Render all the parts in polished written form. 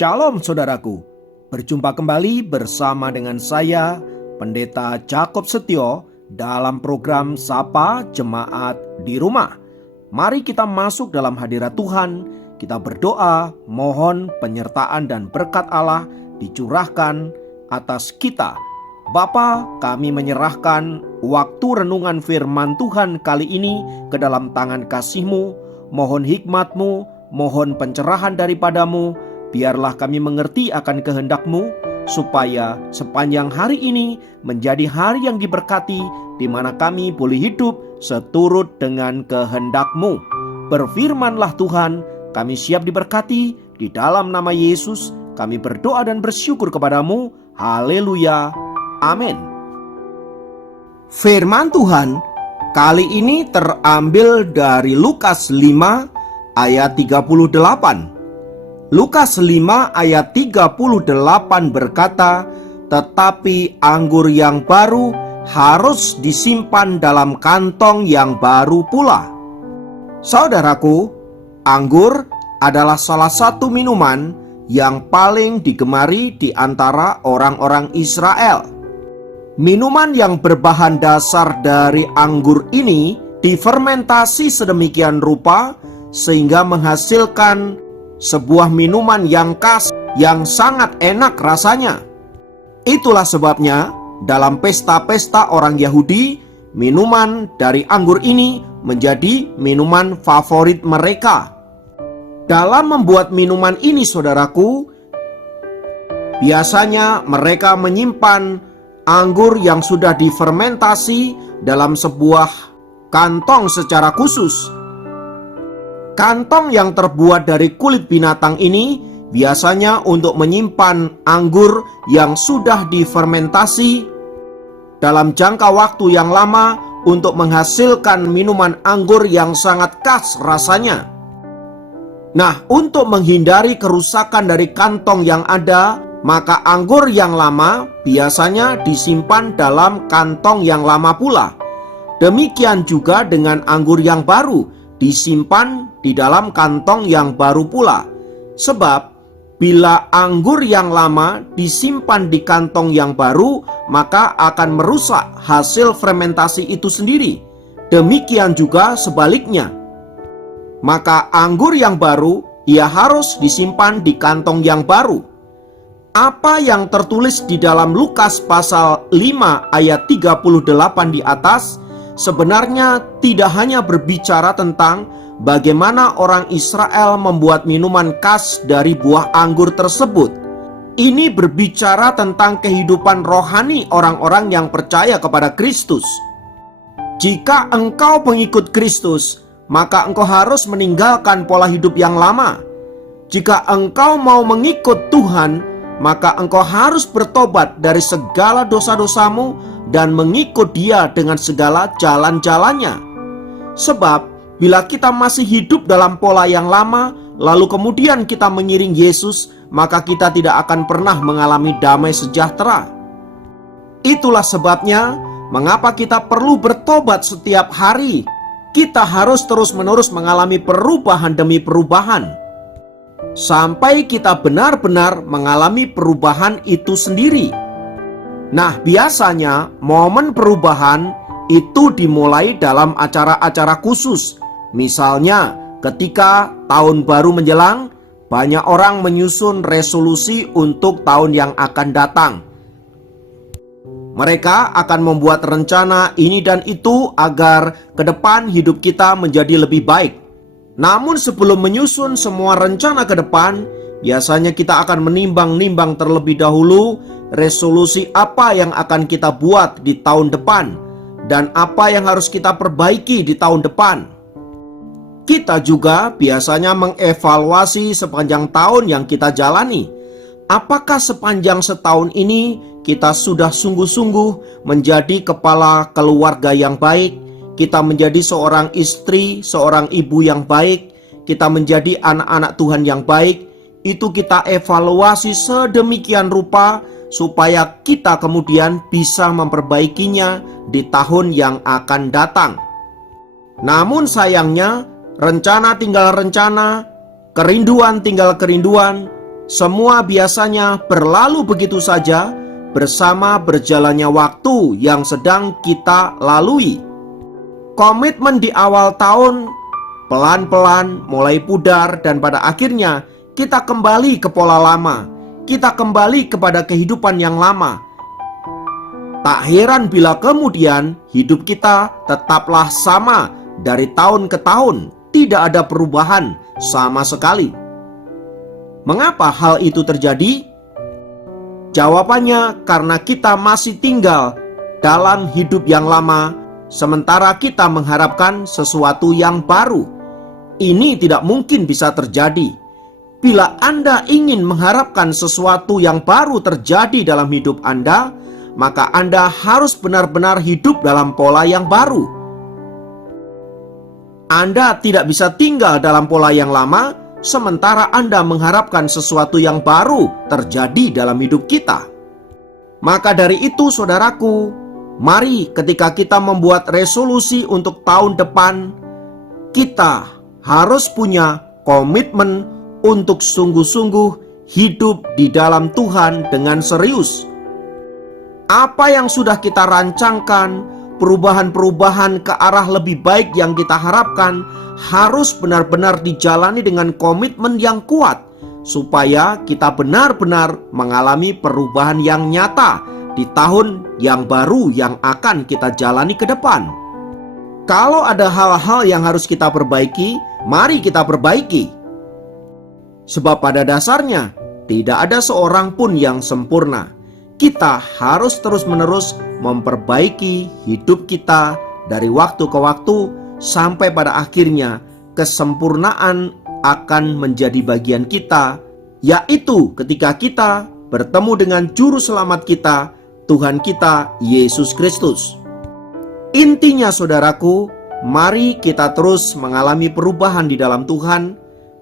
Shalom saudaraku, berjumpa kembali bersama dengan saya Pendeta Jakob Setio dalam program Sapa Jemaat di Rumah. Mari kita masuk dalam hadirat Tuhan, kita berdoa mohon penyertaan dan berkat Allah dicurahkan atas kita. Bapa, kami menyerahkan waktu renungan firman Tuhan kali ini ke dalam tangan kasih-Mu. Mohon hikmat-Mu, mohon pencerahan daripadamu. Biarlah kami mengerti akan kehendak-Mu, supaya sepanjang hari ini menjadi hari yang diberkati, di mana kami boleh hidup seturut dengan kehendak-Mu. Berfirmanlah Tuhan, kami siap diberkati. Di dalam nama Yesus kami berdoa dan bersyukur kepadamu. Haleluya, amin. Firman Tuhan kali ini terambil dari Lukas 5 ayat 38. Lukas 5 ayat 38 berkata, "Tetapi anggur yang baru harus disimpan dalam kantong yang baru pula." Saudaraku, anggur adalah salah satu minuman yang paling digemari di antara orang-orang Israel. Minuman yang berbahan dasar dari anggur ini difermentasi sedemikian rupa sehingga menghasilkan sebuah minuman yang khas, yang sangat enak rasanya. Itulah sebabnya dalam pesta-pesta orang Yahudi, minuman dari anggur ini menjadi minuman favorit mereka. Dalam membuat minuman ini, saudaraku, biasanya mereka menyimpan anggur yang sudah difermentasi dalam sebuah kantong secara khusus. Kantong yang terbuat dari kulit binatang ini biasanya untuk menyimpan anggur yang sudah difermentasi dalam jangka waktu yang lama untuk menghasilkan minuman anggur yang sangat khas rasanya. Nah, untuk menghindari kerusakan dari kantong yang ada, maka anggur yang lama biasanya disimpan dalam kantong yang lama pula. Demikian juga dengan anggur yang baru, disimpan di dalam kantong yang baru pula. Sebab bila anggur yang lama disimpan di kantong yang baru, maka akan merusak hasil fermentasi itu sendiri. Demikian juga sebaliknya. Maka anggur yang baru ia harus disimpan di kantong yang baru. Apa yang tertulis di dalam Lukas pasal 5 ayat 38 di atas sebenarnya tidak hanya berbicara tentang bagaimana orang Israel membuat minuman khas dari buah anggur tersebut. Ini berbicara tentang kehidupan rohani orang-orang yang percaya kepada Kristus. Jika engkau pengikut Kristus, maka engkau harus meninggalkan pola hidup yang lama. Jika engkau mau mengikut Tuhan, maka engkau harus bertobat dari segala dosa-dosamu dan mengikut Dia dengan segala jalan-jalannya. Sebab bila kita masih hidup dalam pola yang lama, lalu kemudian kita mengiring Yesus, maka kita tidak akan pernah mengalami damai sejahtera. Itulah sebabnya mengapa kita perlu bertobat setiap hari. Kita harus terus-menerus mengalami perubahan demi perubahan, sampai kita benar-benar mengalami perubahan itu sendiri. Nah, biasanya momen perubahan itu dimulai dalam acara-acara khusus. Misalnya, ketika tahun baru menjelang, banyak orang menyusun resolusi untuk tahun yang akan datang. Mereka akan membuat rencana ini dan itu agar ke depan hidup kita menjadi lebih baik. Namun sebelum menyusun semua rencana ke depan, biasanya kita akan menimbang-nimbang terlebih dahulu resolusi apa yang akan kita buat di tahun depan dan apa yang harus kita perbaiki di tahun depan. Kita juga biasanya mengevaluasi sepanjang tahun yang kita jalani. Apakah sepanjang setahun ini kita sudah sungguh-sungguh menjadi kepala keluarga yang baik? Kita menjadi seorang istri, seorang ibu yang baik. Kita menjadi anak-anak Tuhan yang baik. Itu kita evaluasi sedemikian rupa supaya kita kemudian bisa memperbaikinya di tahun yang akan datang. Namun sayangnya, rencana tinggal rencana, kerinduan tinggal kerinduan, Semua biasanya berlalu begitu saja bersama berjalannya waktu yang sedang kita lalui. Komitmen di awal tahun pelan-pelan mulai pudar dan pada akhirnya kita kembali ke pola lama. Kita kembali kepada kehidupan yang lama. Tak heran bila kemudian hidup kita tetaplah sama dari tahun ke tahun, tidak ada perubahan sama sekali. Mengapa hal itu terjadi? Jawabannya karena kita masih tinggal dalam hidup yang lama, sementara kita mengharapkan sesuatu yang baru. Ini tidak mungkin bisa terjadi. Bila Anda ingin mengharapkan sesuatu yang baru terjadi dalam hidup Anda, maka Anda harus benar-benar hidup dalam pola yang baru. Anda tidak bisa tinggal dalam pola yang lama, sementara Anda mengharapkan sesuatu yang baru terjadi dalam hidup kita. Maka dari itu, saudaraku, mari ketika kita membuat resolusi untuk tahun depan, kita harus punya komitmen untuk sungguh-sungguh hidup di dalam Tuhan dengan serius. Apa yang sudah kita rancangkan, perubahan-perubahan ke arah lebih baik yang kita harapkan, harus benar-benar dijalani dengan komitmen yang kuat, supaya kita benar-benar mengalami perubahan yang nyata di tahun yang baru yang akan kita jalani ke depan. Kalau ada hal-hal yang harus kita perbaiki, mari kita perbaiki. Sebab pada dasarnya tidak ada seorang pun yang sempurna. Kita harus terus-menerus memperbaiki hidup kita dari waktu ke waktu, sampai pada akhirnya kesempurnaan akan menjadi bagian kita, yaitu ketika kita bertemu dengan juru selamat kita, Tuhan kita Yesus Kristus. Intinya, saudaraku, mari kita terus mengalami perubahan di dalam Tuhan,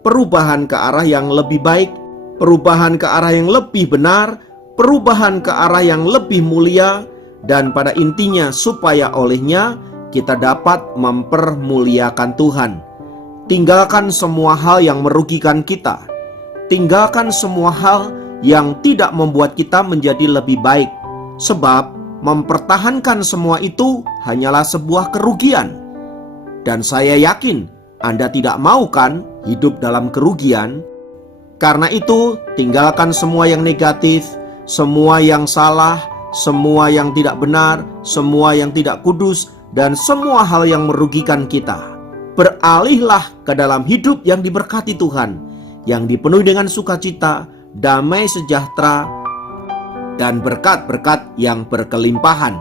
perubahan ke arah yang lebih baik, perubahan ke arah yang lebih benar, perubahan ke arah yang lebih mulia, dan pada intinya supaya olehnya kita dapat mempermuliakan Tuhan. Tinggalkan semua hal yang merugikan kita. Tinggalkan semua hal yang tidak membuat kita menjadi lebih baik. Sebab mempertahankan semua itu hanyalah sebuah kerugian. Dan saya yakin Anda tidak mau kan hidup dalam kerugian? Karena itu, tinggalkan semua yang negatif, semua yang salah, semua yang tidak benar, semua yang tidak kudus, dan semua hal yang merugikan kita. Beralihlah ke dalam hidup yang diberkati Tuhan, yang dipenuhi dengan sukacita, damai sejahtera, dan berkat-berkat yang berkelimpahan.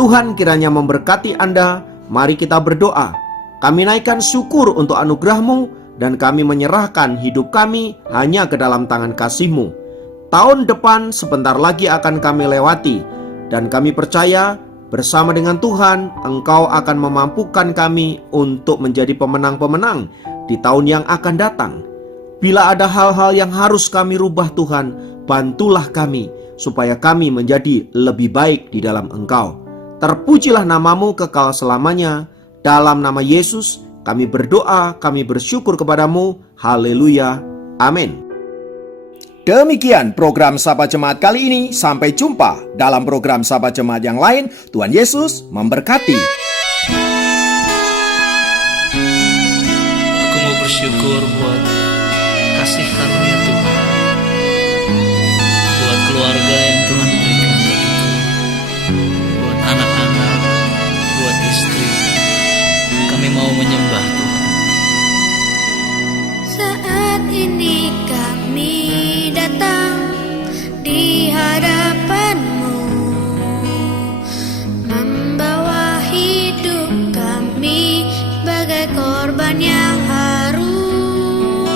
Tuhan kiranya memberkati Anda. Mari kita berdoa. Kami naikkan syukur untuk anugerah-Mu, dan kami menyerahkan hidup kami hanya ke dalam tangan kasih-Mu. Tahun depan sebentar lagi akan kami lewati, dan kami percaya bersama dengan Tuhan, Engkau akan memampukan kami untuk menjadi pemenang-pemenang di tahun yang akan datang. Bila ada hal-hal yang harus kami rubah, Tuhan, bantulah kami supaya kami menjadi lebih baik di dalam Engkau. Terpujilah nama-Mu kekal selamanya. Dalam nama Yesus kami berdoa, kami bersyukur kepadamu. Haleluya. Amin. Demikian program Sapa Jemaat kali ini. Sampai jumpa dalam program Sapa Jemaat yang lain. Tuhan Yesus memberkati. Aku mau bersyukur buat kasih karunia Tuhan, buat keluarga yang Tuhan berikan bagiku, buat anak-anak, buat istri. Kami mau menyembah Tuhan. Saat ini kami datang di hadapan-Mu, membawa hidup kami sebagai korban yang harum.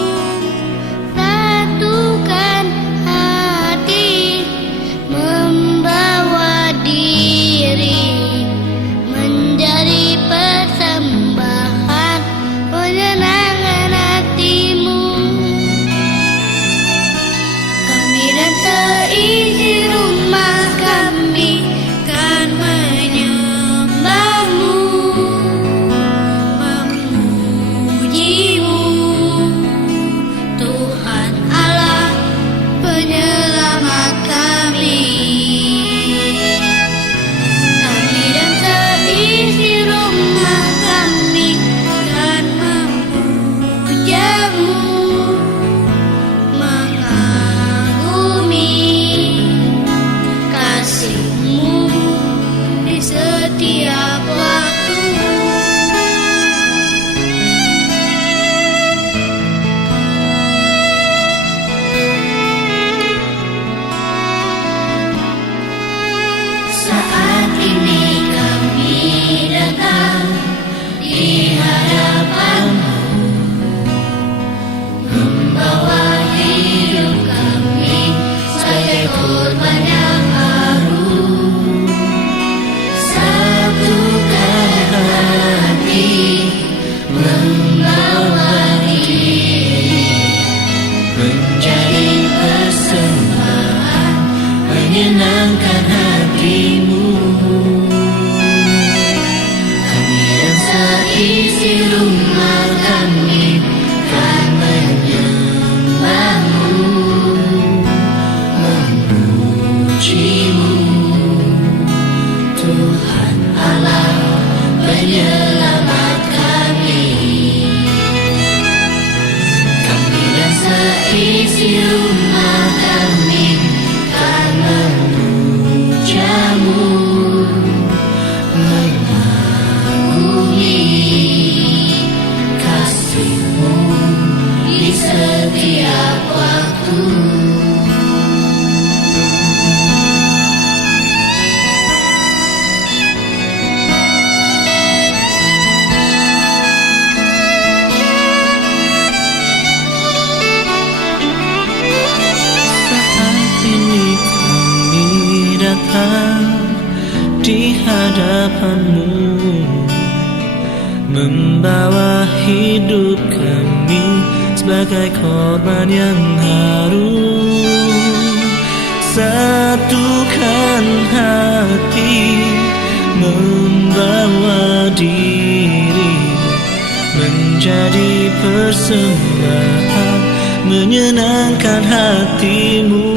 Satukan hati, membawa diri menjadi persembahan penyenangan hati-Mu. Kami dan seisi rumah kami kan menyembah-Mu, memuliakan rumah kami kan menyembahmu, memujimu, Tuhan Allah penyelamat kami. Kami dan seisi rumah kami kan memujamu, mengagumi kasih-Mu di setiap waktu. Di hadapan-Mu, membawa hidup kami sebagai korban yang harum. Satukan hati, membawa diri menjadi persembahan, menyenangkan hati-Mu.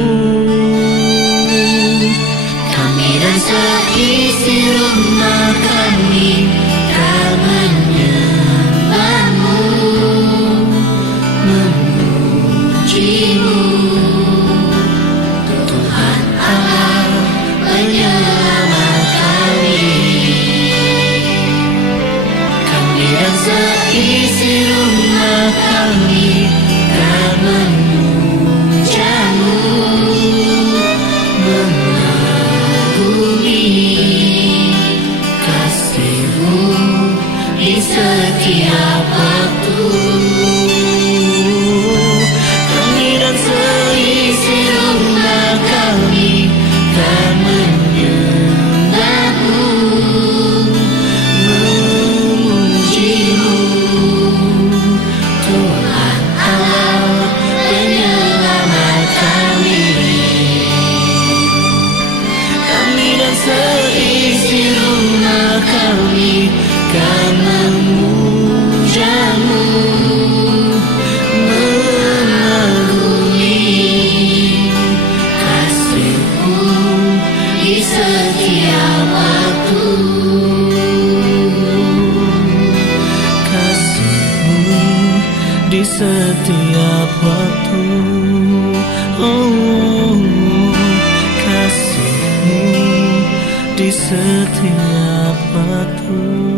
Dan seisi rumah kami kan menyembah-Mu, memuji-Mu, Tuhan Allah penyelamat kami. Kami dan seisi rumah kami kan memuja-Mu, kasih-Mu di setiap waktu. Kami dan seisi rumah kami kan menyembah-Mu, memuji-Mu, Tuhan Allah penyelamat kami. Kami dan seisi rumah kami kan memuja-Mu, mengagumi kasih-Mu di setiap waktu. Kasih-Mu di setiap waktu. Oh, kasih-Mu di setiap waktu.